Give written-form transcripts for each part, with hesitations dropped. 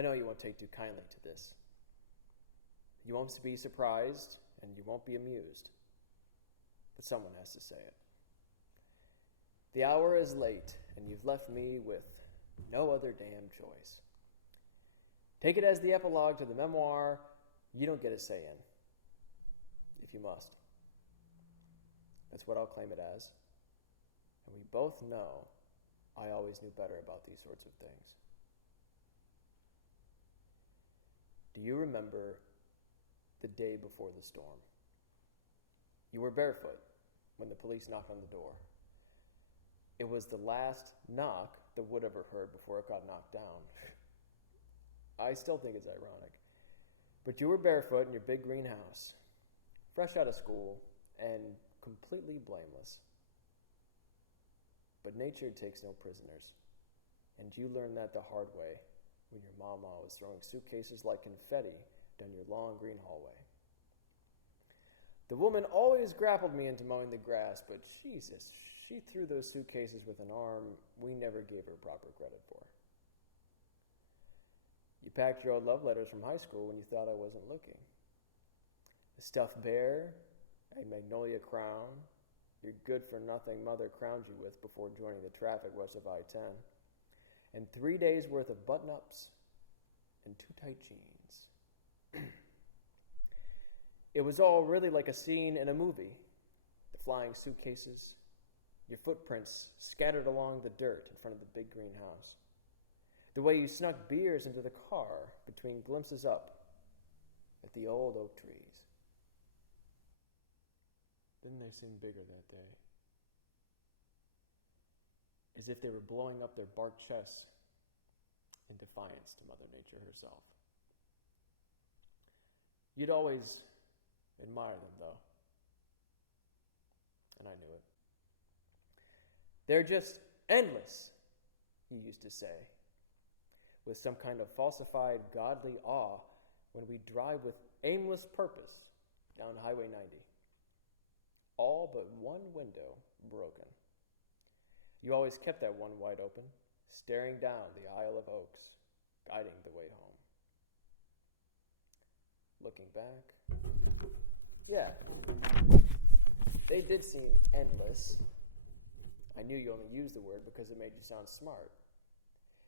I know you won't take too kindly to this. You won't be surprised, and you won't be amused. But someone has to say it. The hour is late, and you've left me with no other damn choice. Take it as the epilogue to the memoir you don't get a say in, if you must. That's what I'll claim it as. And we both know I always knew better about these sorts of things. Do you remember the day before the storm? You were barefoot when the police knocked on the door. It was the last knock the wood ever heard before it got knocked down. I still think it's ironic. But you were barefoot in your big green house, fresh out of school, and completely blameless. But nature takes no prisoners, and you learned that the hard way when your mama was throwing suitcases like confetti down your long green hallway. The woman always grappled me into mowing the grass, but Jesus, she threw those suitcases with an arm we never gave her proper credit for. You packed your old love letters from high school when you thought I wasn't looking. A stuffed bear, a magnolia crown, your good-for-nothing mother crowned you with before joining the traffic west of I-10, and 3 days' worth of button-ups and too tight jeans. It was all really like a scene in a movie. The flying suitcases, your footprints scattered along the dirt in front of the big green house. The way you snuck beers into the car between glimpses up at the old oak trees. Didn't they seem bigger that day? As if they were blowing up their bark chests in defiance to Mother Nature herself. You'd always admire them, though. And I knew it. They're just endless, you used to say, with some kind of falsified godly awe when we drive with aimless purpose down Highway 90. All but one window broken. You always kept that one wide open, staring down the aisle of oaks, guiding the way home. Looking back, yeah, they did seem endless. I knew you only used the word because it made you sound smart.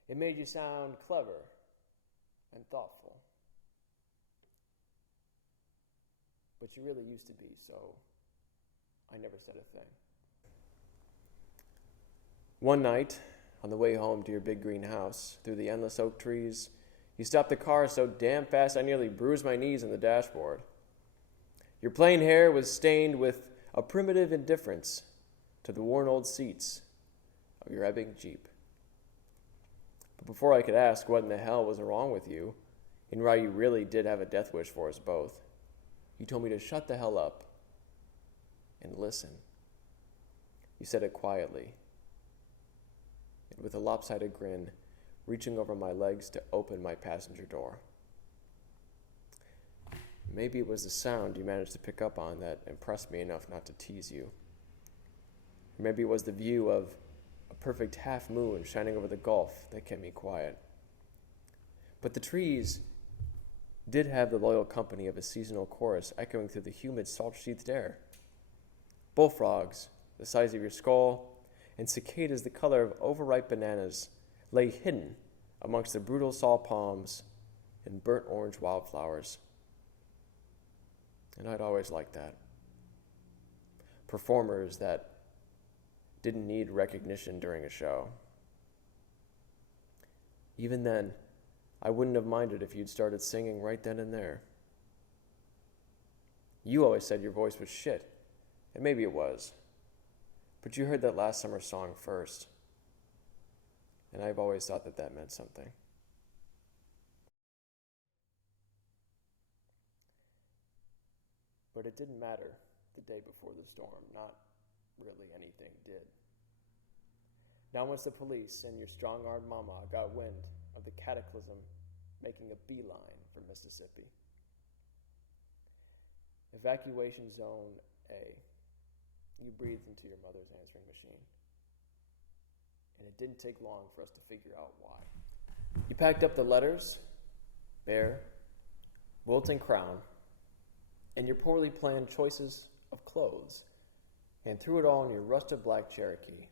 It made you sound clever and thoughtful. But you really used to be, so I never said a thing. One night, on the way home to your big green house, through the endless oak trees, you stopped the car so damn fast I nearly bruised my knees on the dashboard. Your plain hair was stained with a primitive indifference to the worn old seats of your ebbing Jeep. But before I could ask what in the hell was wrong with you, and why you really did have a death wish for us both, you told me to shut the hell up and listen. You said it quietly, and with a lopsided grin, reaching over my legs to open my passenger door. Maybe it was the sound you managed to pick up on that impressed me enough not to tease you. Or maybe it was the view of a perfect half moon shining over the Gulf that kept me quiet. But the trees did have the loyal company of a seasonal chorus echoing through the humid, salt-sheathed air. Bullfrogs, the size of your skull, and cicadas the color of overripe bananas lay hidden amongst the brutal saw palms and burnt orange wildflowers. And I'd always liked that. Performers that didn't need recognition during a show. Even then, I wouldn't have minded if you'd started singing right then and there. You always said your voice was shit, and maybe it was. But you heard that last summer's song first. And I've always thought that that meant something. But it didn't matter the day before the storm. Not really anything did. Now once the police and your strong-armed mama got wind of the cataclysm making a beeline for Mississippi. Evacuation Zone A. You breathed into your mother's answering machine. And it didn't take long for us to figure out why. You packed up the letters bare, wilting crown, and your poorly planned choices of clothes, and through it all in your rusted black Cherokee.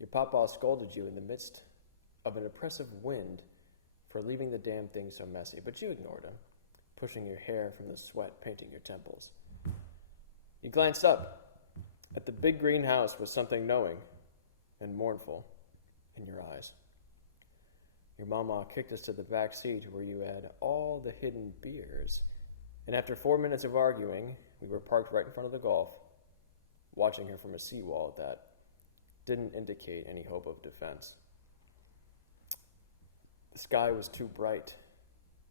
Your papa scolded you in the midst of an oppressive wind for leaving the damn thing so messy, but you ignored him, pushing your hair from the sweat painting your temples. You glanced up at the big green house with something knowing and mournful in your eyes. Your mama kicked us to the back seat where you had all the hidden beers, and after 4 minutes of arguing, we were parked right in front of the golf, watching her from a seawall that didn't indicate any hope of defense. The sky was too bright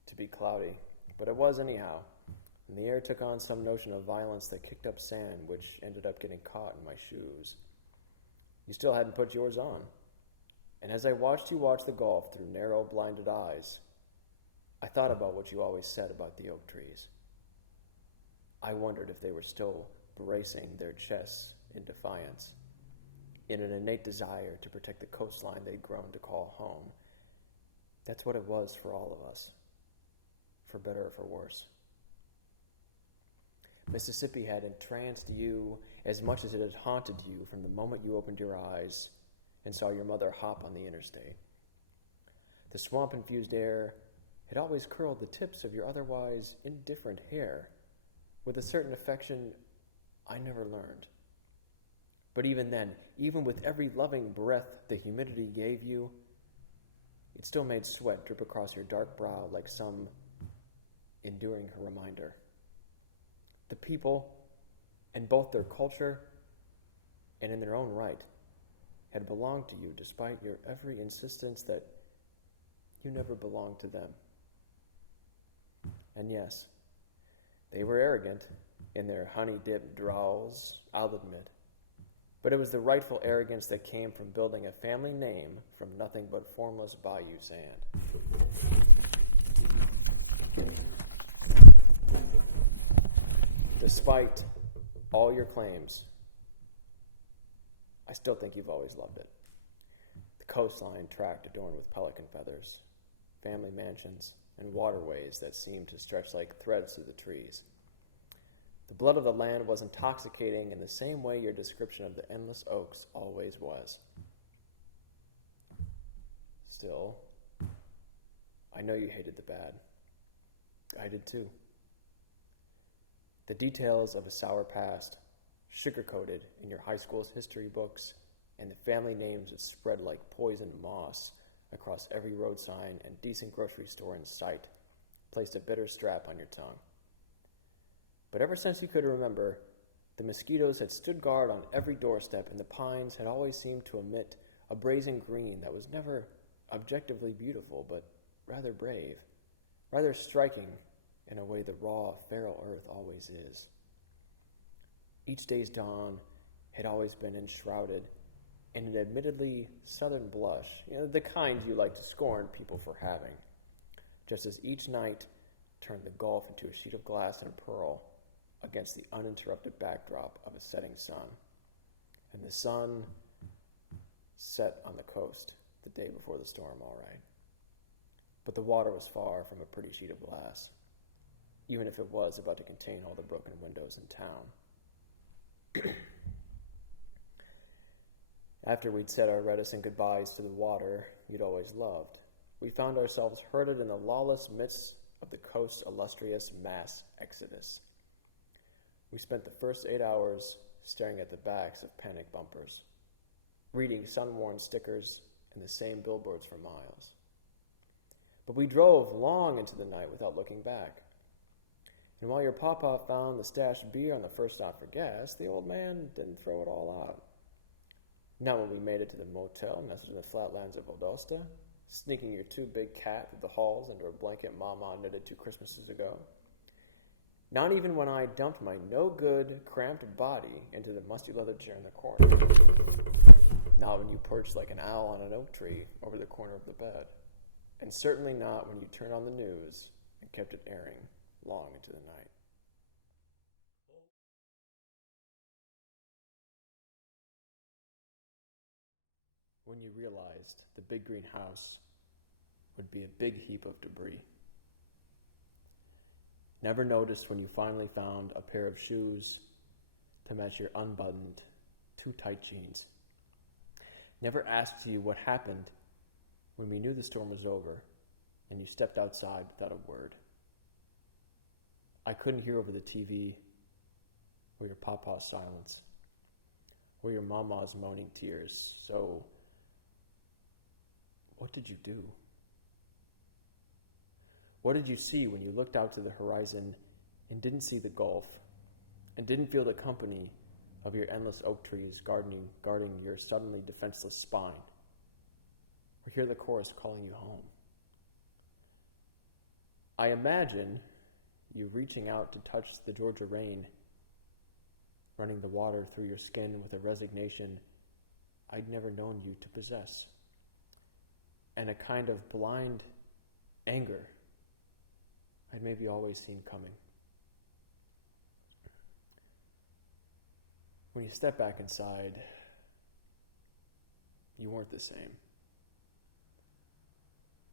to be cloudy, but it was anyhow, and the air took on some notion of violence that kicked up sand, which ended up getting caught in my shoes. You still hadn't put yours on, and as I watched you watch the golf through narrow, blinded eyes, I thought about what you always said about the oak trees. I wondered if they were still bracing their chests in defiance, in an innate desire to protect the coastline they'd grown to call home. That's what it was for all of us, for better or for worse. Mississippi had entranced you as much as it had haunted you from the moment you opened your eyes and saw your mother hop on the interstate. The swamp-infused air had always curled the tips of your otherwise indifferent hair with a certain affection I never learned. But even then, even with every loving breath the humidity gave you, it still made sweat drip across your dark brow like some enduring reminder. The people, in both their culture and in their own right, had belonged to you despite your every insistence that you never belonged to them. And yes, they were arrogant in their honey-dipped drawls, I'll admit. But it was the rightful arrogance that came from building a family name from nothing but formless bayou sand. Despite all your claims, I still think you've always loved it. The coastline tract adorned with pelican feathers, family mansions, and waterways that seemed to stretch like threads through the trees. The blood of the land was intoxicating in the same way your description of the endless oaks always was. Still, I know you hated the bad. I did too. The details of a sour past, sugar-coated in your high school's history books, and the family names that spread like poison moss across every road sign and decent grocery store in sight, placed a bitter strap on your tongue. But ever since you could remember, the mosquitoes had stood guard on every doorstep, and the pines had always seemed to emit a brazen green that was never objectively beautiful, but rather brave, rather striking in a way the raw, feral earth always is. Each day's dawn had always been enshrouded in an admittedly southern blush, the kind you like to scorn people for having, just as each night turned the gulf into a sheet of glass and pearl against the uninterrupted backdrop of a setting sun. And the sun set on the coast the day before the storm, all right. But the water was far from a pretty sheet of glass, even if it was about to contain all the broken windows in town. After we'd said our reticent goodbyes to the water you'd always loved, we found ourselves herded in the lawless midst of the coast's illustrious mass exodus. We spent the first 8 hours staring at the backs of panic bumpers, reading sun-worn stickers and the same billboards for miles. But we drove long into the night without looking back. And while your papa found the stashed beer on the first stop for gas, the old man didn't throw it all out. Not when we made it to the motel nestled in the flatlands of Valdosta, sneaking your two big cat through the halls under a blanket Mama knitted 2 Christmases ago. Not even when I dumped my no-good, cramped body into the musty leather chair in the corner. Not when you perched like an owl on an oak tree over the corner of the bed. And certainly not when you turned on the news and kept it airing long into the night. When you realized the big green house would be a big heap of debris. Never noticed when you finally found a pair of shoes to match your unbuttoned, too tight jeans. Never asked you what happened when we knew the storm was over and you stepped outside without a word. I couldn't hear over the TV or your papa's silence or your mama's moaning tears. So, what did you do? What did you see when you looked out to the horizon and didn't see the Gulf and didn't feel the company of your endless oak trees guarding your suddenly defenseless spine, or hear the chorus calling you home? I imagine you reaching out to touch the Georgia rain, running the water through your skin with a resignation I'd never known you to possess, and a kind of blind anger I'd maybe always seen coming. When you step back inside, you weren't the same.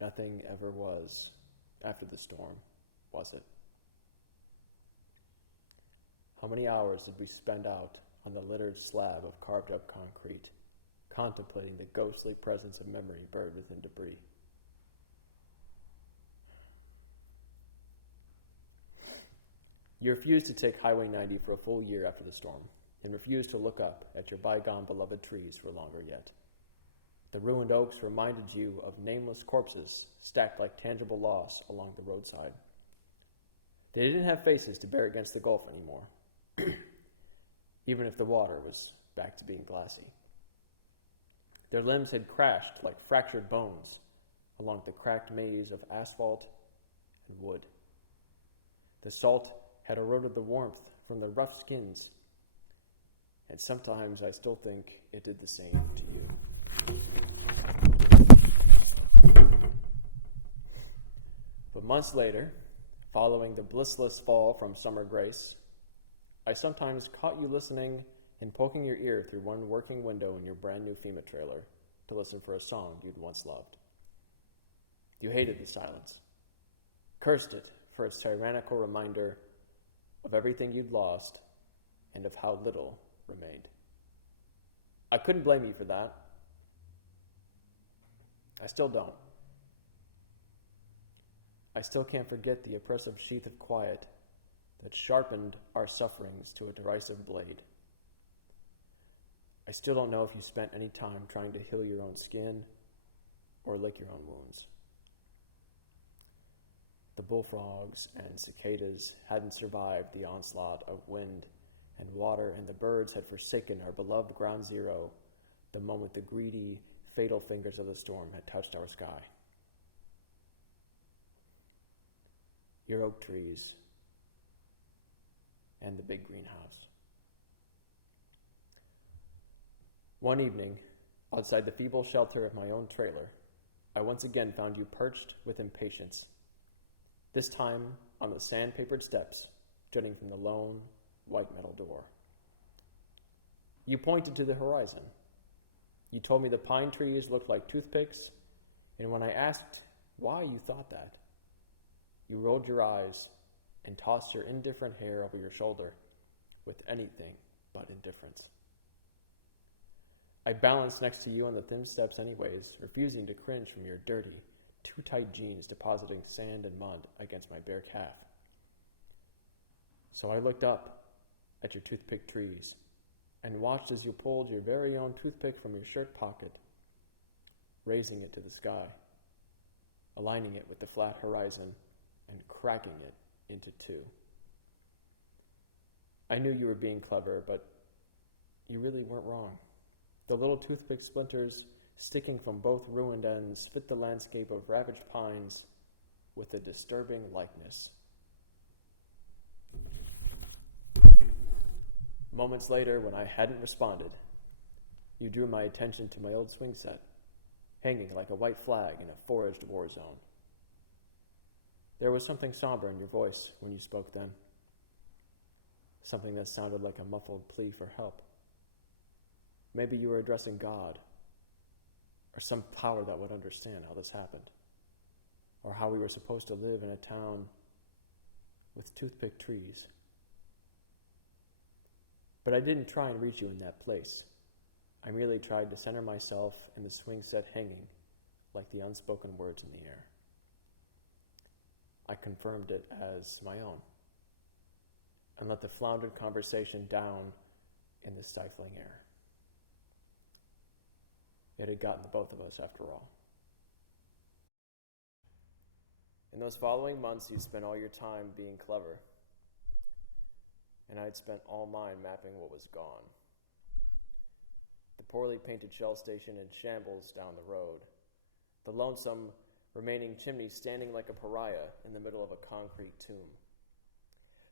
Nothing ever was after the storm, was it? How many hours did we spend out on the littered slab of carved up concrete, contemplating the ghostly presence of memory buried within debris? You refused to take Highway 90 for a full year after the storm, and refused to look up at your bygone beloved trees for longer yet. The ruined oaks reminded you of nameless corpses stacked like tangible loss along the roadside. They didn't have faces to bear against the Gulf anymore, even if the water was back to being glassy. Their limbs had crashed like fractured bones along the cracked maze of asphalt and wood. The salt had eroded the warmth from their rough skins, and sometimes I still think it did the same to you. But months later, following the blissless fall from summer grace, I sometimes caught you listening and poking your ear through one working window in your brand new FEMA trailer to listen for a song you'd once loved. You hated the silence, cursed it for its tyrannical reminder of everything you'd lost and of how little remained. I couldn't blame you for that. I still don't. I still can't forget the oppressive sheath of quiet that sharpened our sufferings to a derisive blade. I still don't know if you spent any time trying to heal your own skin or lick your own wounds. The bullfrogs and cicadas hadn't survived the onslaught of wind and water, and the birds had forsaken our beloved ground zero the moment the greedy, fatal fingers of the storm had touched our sky. Your oak trees and the big greenhouse. One evening, outside the feeble shelter of my own trailer, I once again found you perched with impatience, this time on the sandpapered steps jutting from the lone, white metal door. You pointed to the horizon. You told me the pine trees looked like toothpicks, and when I asked why you thought that, you rolled your eyes and tossed your indifferent hair over your shoulder with anything but indifference. I balanced next to you on the thin steps anyways, refusing to cringe from your dirty, too tight jeans depositing sand and mud against my bare calf. So I looked up at your toothpick trees and watched as you pulled your very own toothpick from your shirt pocket, raising it to the sky, aligning it with the flat horizon, and cracking it into two. I knew you were being clever, but you really weren't wrong. The little toothpick splinters sticking from both ruined ends fit the landscape of ravaged pines with a disturbing likeness. Moments later, when I hadn't responded, you drew my attention to my old swing set, hanging like a white flag in a foraged war zone. There was something somber in your voice when you spoke then, something that sounded like a muffled plea for help. Maybe you were addressing God, or some power that would understand how this happened. or how we were supposed to live in a town with toothpick trees. But I didn't try and reach you in that place. I merely tried to center myself in the swing set hanging, like the unspoken words in the air. I confirmed it as my own, and let the floundered conversation down in the stifling air. It had gotten the both of us after all. In those following months, you'd spent all your time being clever, and I'd spent all mine mapping what was gone. The poorly painted Shell station in shambles down the road, the lonesome remaining chimney standing like a pariah in the middle of a concrete tomb,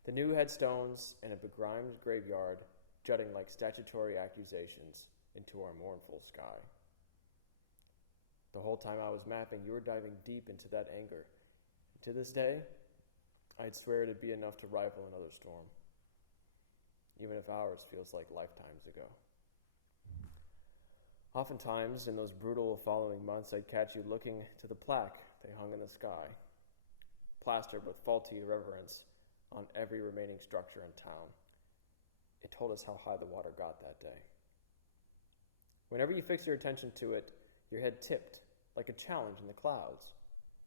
the new headstones in a begrimed graveyard jutting like statutory accusations into our mournful sky. The whole time I was mapping, you were diving deep into that anger. To this day, I'd swear it'd be enough to rival another storm, even if ours feels like lifetimes ago. Oftentimes, in those brutal following months, I'd catch you looking to the plaque they hung in the sky, plastered with faulty irreverence on every remaining structure in town. It told us how high the water got that day. Whenever you fixed your attention to it, your head tipped like a challenge in the clouds,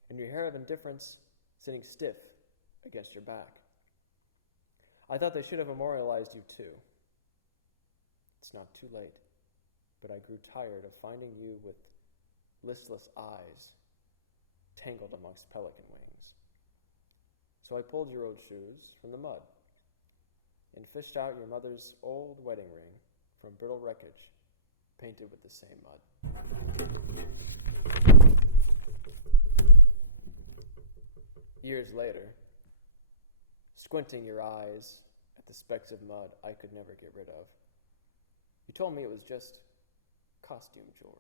and your hair of indifference sitting stiff against your back. I thought they should have memorialized you too. It's not too late, but I grew tired of finding you with listless eyes tangled amongst pelican wings. So I pulled your old shoes from the mud and fished out your mother's old wedding ring from brittle wreckage painted with the same mud. Years later, squinting your eyes at the specks of mud I could never get rid of, you told me it was just costume jewelry.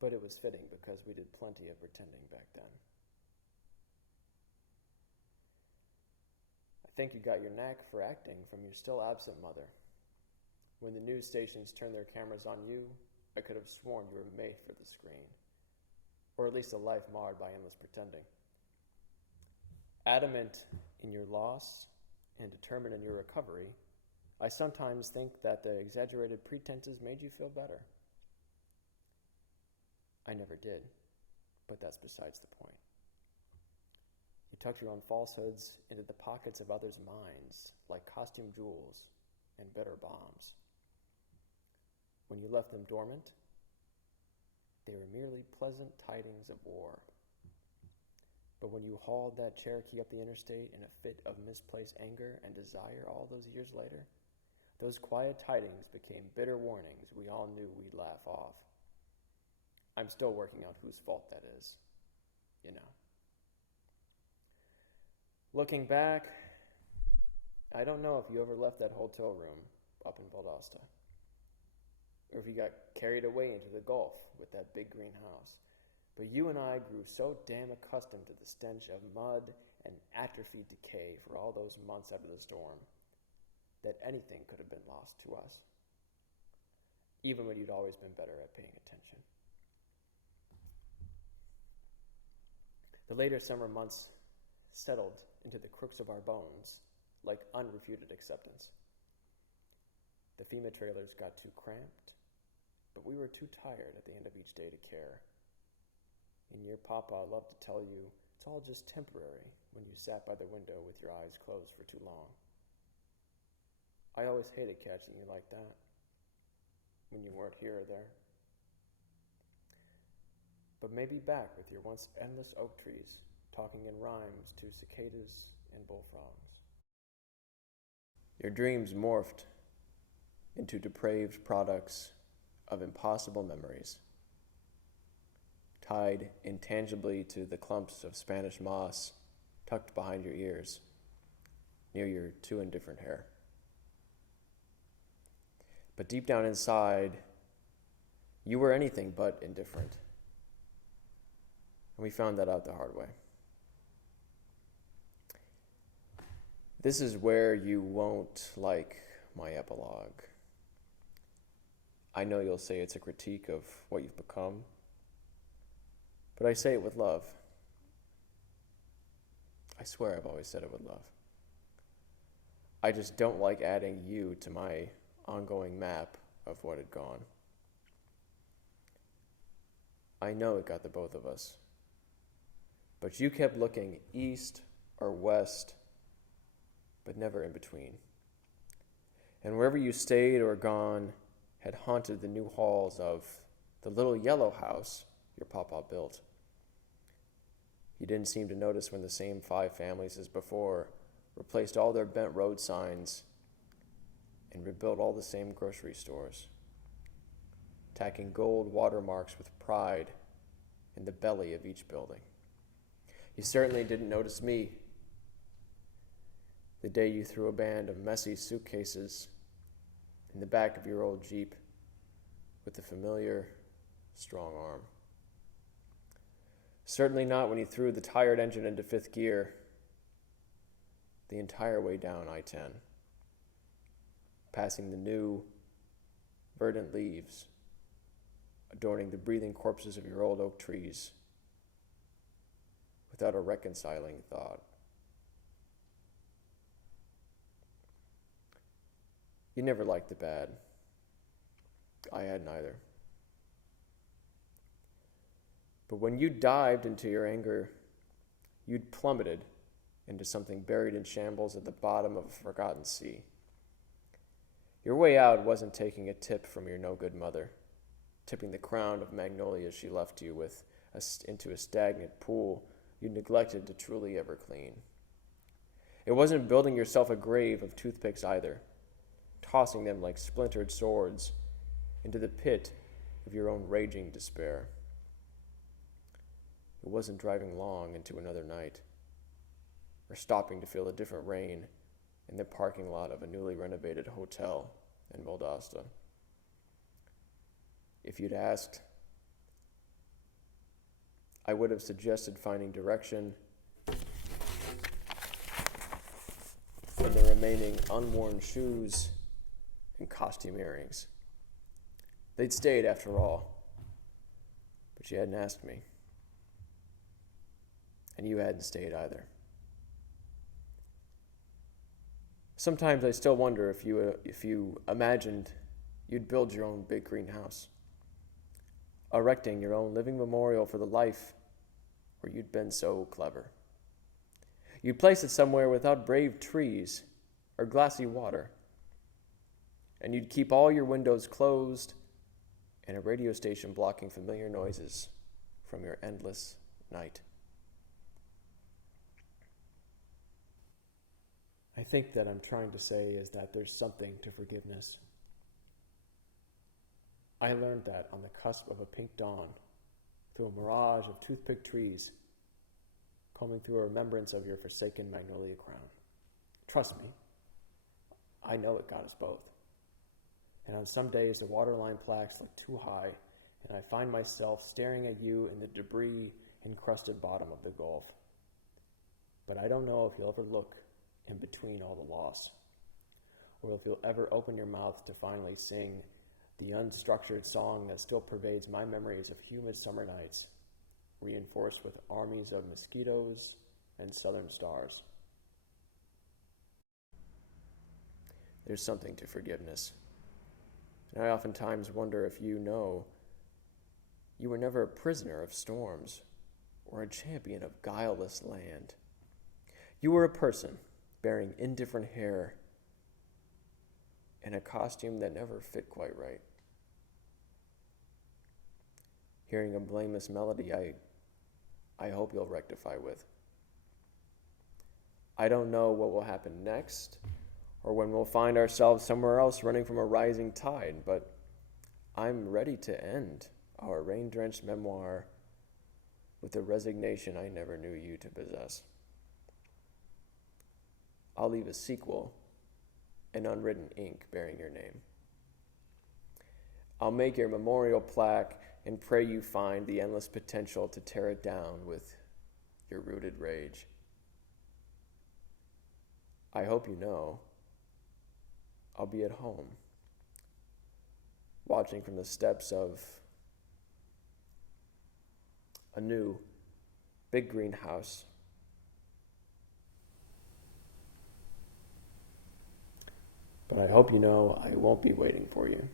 But it was fitting because we did plenty of pretending back then. I think you got your knack for acting from your still absent mother. When the news stations turned their cameras on you, I could have sworn you were made for the screen, or at least a life marred by endless pretending. Adamant in your loss and determined in your recovery, I sometimes think that the exaggerated pretenses made you feel better. I never did, but that's besides the point. You tucked your own falsehoods into the pockets of others' minds like costume jewels and bitter bombs. When you left them dormant, they were merely pleasant tidings of war. But when you hauled that Cherokee up the interstate in a fit of misplaced anger and desire all those years later, those quiet tidings became bitter warnings we all knew we'd laugh off. I'm still working out whose fault that is, you know. Looking back, I don't know if you ever left that hotel room up in Valdosta, or if you got carried away into the Gulf with that big green house. But you and I grew so damn accustomed to the stench of mud and atrophied decay for all those months after the storm that anything could have been lost to us, even when you'd always been better at paying attention. The later summer months settled into the crooks of our bones like unrefuted acceptance. The FEMA trailers got too cramped, but we were too tired at the end of each day to care. And your papa loved to tell you it's all just temporary when you sat by the window with your eyes closed for too long. I always hated catching you like that, when you weren't here or there. But maybe back with your once endless oak trees, talking in rhymes to cicadas and bullfrogs. Your dreams morphed into depraved products of impossible memories, tied intangibly to the clumps of Spanish moss tucked behind your ears, near your too indifferent hair. But deep down inside, you were anything but indifferent. And we found that out the hard way. This is where you won't like my epilogue. I know you'll say it's a critique of what you've become, but I say it with love. I swear I've always said it with love. I just don't like adding you to my ongoing map of what had gone. I know it got the both of us, but you kept looking east or west, but never in between. And wherever you stayed or gone had haunted the new halls of the little yellow house your papa built. You didn't seem to notice when the same 5 families as before replaced all their bent road signs and rebuilt all the same grocery stores, tacking gold watermarks with pride in the belly of each building. You certainly didn't notice me the day you threw a band of messy suitcases in the back of your old Jeep with the familiar strong arm. Certainly not when you threw the tired engine into 5th gear the entire way down I-10, passing the new, verdant leaves adorning the breathing corpses of your old oak trees without a reconciling thought. You never liked the bad. I had neither. But when you dived into your anger, you'd plummeted into something buried in shambles at the bottom of a forgotten sea. Your way out wasn't taking a tip from your no-good mother, tipping the crown of magnolias she left you with into a stagnant pool you neglected to truly ever clean. It wasn't building yourself a grave of toothpicks either, tossing them like splintered swords into the pit of your own raging despair. It wasn't driving long into another night, or stopping to feel a different rain in the parking lot of a newly renovated hotel in Valdosta. If you'd asked, I would have suggested finding direction in the remaining unworn shoes and costume earrings. They'd stayed after all, but you hadn't asked me. And you hadn't stayed either. Sometimes I still wonder if you imagined you'd build your own big green house, erecting your own living memorial for the life where you'd been so clever. You'd place it somewhere without brave trees or glassy water, and you'd keep all your windows closed and a radio station blocking familiar noises from your endless night. I think that I'm trying to say is that there's something to forgiveness. I learned that on the cusp of a pink dawn, through a mirage of toothpick trees, combing through a remembrance of your forsaken magnolia crown. Trust me, I know it got us both. And on some days the waterline plaques look too high, and I find myself staring at you in the debris-encrusted bottom of the Gulf. But I don't know if you'll ever look in between all the loss, or if you'll ever open your mouth to finally sing the unstructured song that still pervades my memories of humid summer nights, reinforced with armies of mosquitoes and southern stars. There's something to forgiveness. And I oftentimes wonder if you know you were never a prisoner of storms or a champion of guileless land. You were a person bearing indifferent hair and a costume that never fit quite right. Hearing a blameless melody, I hope you'll rectify with. I don't know what will happen next, or when we'll find ourselves somewhere else running from a rising tide, but I'm ready to end our rain-drenched memoir with the resignation I never knew you to possess. I'll leave a sequel in unwritten ink bearing your name. I'll make your memorial plaque and pray you find the endless potential to tear it down with your rooted rage. I hope you know I'll be at home, watching from the steps of a new, big green house. But I hope you know I won't be waiting for you.